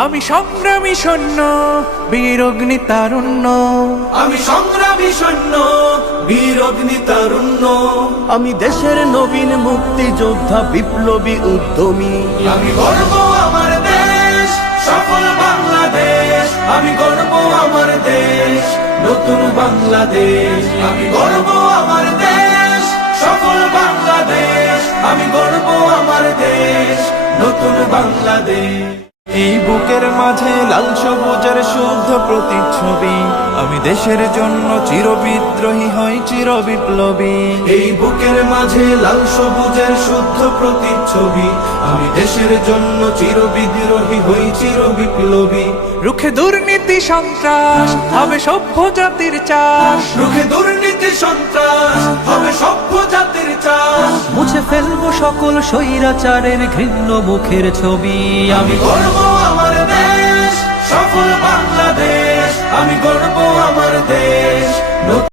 আমি সংগ্রামী সৈন্য বীর অগ্নি তারুণ্য, আমি সংগ্রামী সৈন্য বীর অগ্নি তারুণ্য, আমি দেশের নবীন মুক্তিযোদ্ধা বিপ্লবী উদ্যমী। আমি গর্ব আমার দেশ সফল বাংলাদেশ, আমি গর্ব আমার দেশ নতুন বাংলাদেশ, আমি গর্ব আমার দেশ সফল বাংলাদেশ, আমি গর্ব আমার দেশ নতুন বাংলাদেশ। এই বুকের মাঝে লাল সবুজের শুদ্ধ প্রতিচ্ছবি, আমি দেশের জন্য চির বিদ্রোহী হই চির বিপ্লবী। এই বুকের মাঝে লাল সবুজের শুদ্ধ প্রতিচ্ছবি, আমি দেশের জন্য চির বিদ্রোহী হই চির বিপ্লবী। রুখে দুর্নীতি সন্ত্রাস হবে সভ্য জাতির চাষ, রুখে দুর্নীতি সন্ত্রাস হবে সভ্য জাতির চাষ, মুছে ফেলবো সকল স্বৈরাচারের ঘৃণ্য মুখের ছবি। আমি গর্ব আমার দেশ সফল বাংলাদেশ, আমি গর্ব